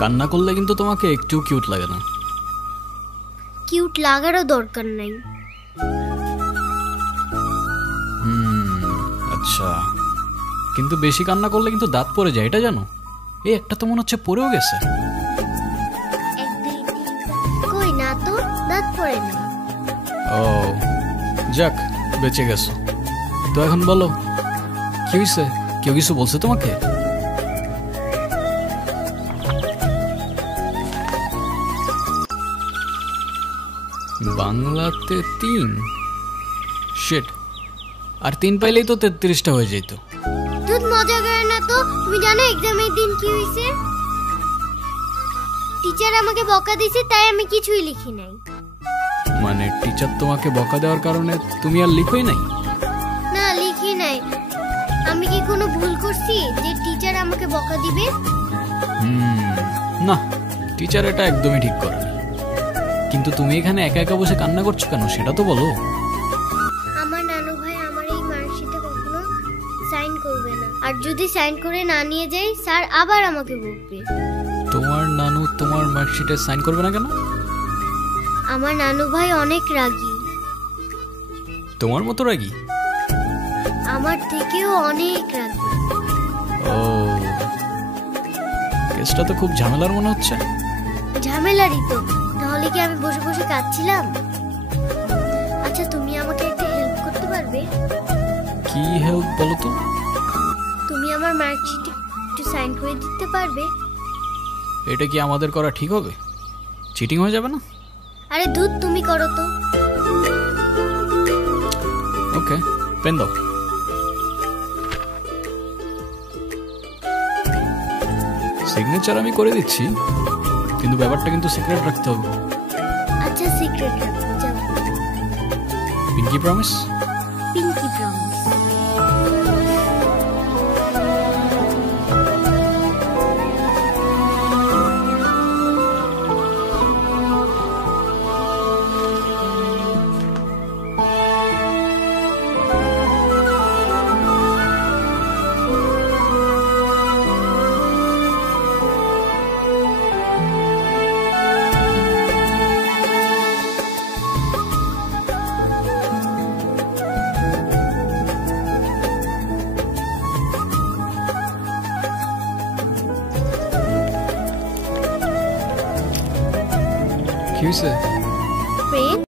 কান্না করলে কিন্তু তোমাকে একটু কিউট লাগে না। কিউট লাগারও দরকার নাই। আচ্ছা, কিন্তু বেশি কান্না করলে কিন্তু দাঁত পড়ে যায়, এটা জানো? এই একটা তো মনে হচ্ছে পড়েও গেছে। কই না তো, দাঁত পড়ে না। ও যাক, বেঁচে গেছো। তো এখন বলো কি হয়েছে? কেউ কিছু বলছে তোমাকে? বাংলাতে 3 শিট, আর 3 পাইলেই তো 33টা হয়ে যেত। তুই মজা করে না তো। তুমি জানো এক্সামের দিন কি হয়েছে? টিচার আমাকে বকা দিয়েছে, তাই আমি কিছুই লিখি নাই। মানে টিচার তোমাকে বকা দেওয়ার কারণে তুমি আর লিখোই নাই? না, লিখি নাই। আমি কি কোনো ভুল করছি যে টিচার আমাকে বকা দিবে? না, টিচার এটা একদমই ঠিক করেনি। কিন্তু তুমি এখানে একা একা বসে কান্না করছো কেন, সেটা তো বলো। আমার নানু ভাই আমার এই মার্কশিটে কখনো সাইন করবে না, আর যদি সাইন করে না নিয়ে যাই স্যার আবার আমাকে বকবে। তোমার নানু তোমার মার্কশিটে সাইন করবে না কেন? আমার নানু ভাই অনেক রাগী। তোমার মতো রাগী? আমার থেকেও অনেক রাগী। ও, কেসটা তো খুব ঝামেলার মনে হচ্ছে। ঝামেলারই তো, তাহলে কি আমি বসে বসে কাঁদছিলাম? আচ্ছা, তুমি আমাকে একটা হেল্প করতে পারবে? কি হেল্প বলো তো? তুমি আমার মার্কশিটে একটু সাইন করে দিতে পারবে? এটা কি আমাদের করা ঠিক হবে? চিটিং হয়ে যাবে না? আরে ধুত, তুমি করো তো। ওকে, পেন দাও। সিগনেচার আমি করে দিচ্ছি, কিন্তু ব্যাপারটা কিন্তু সিক্রেট রাখতে হবে। আচ্ছা, সিক্রেট রাখো, যাও। Pinky promise? Pinky promise. কি হয়েছে?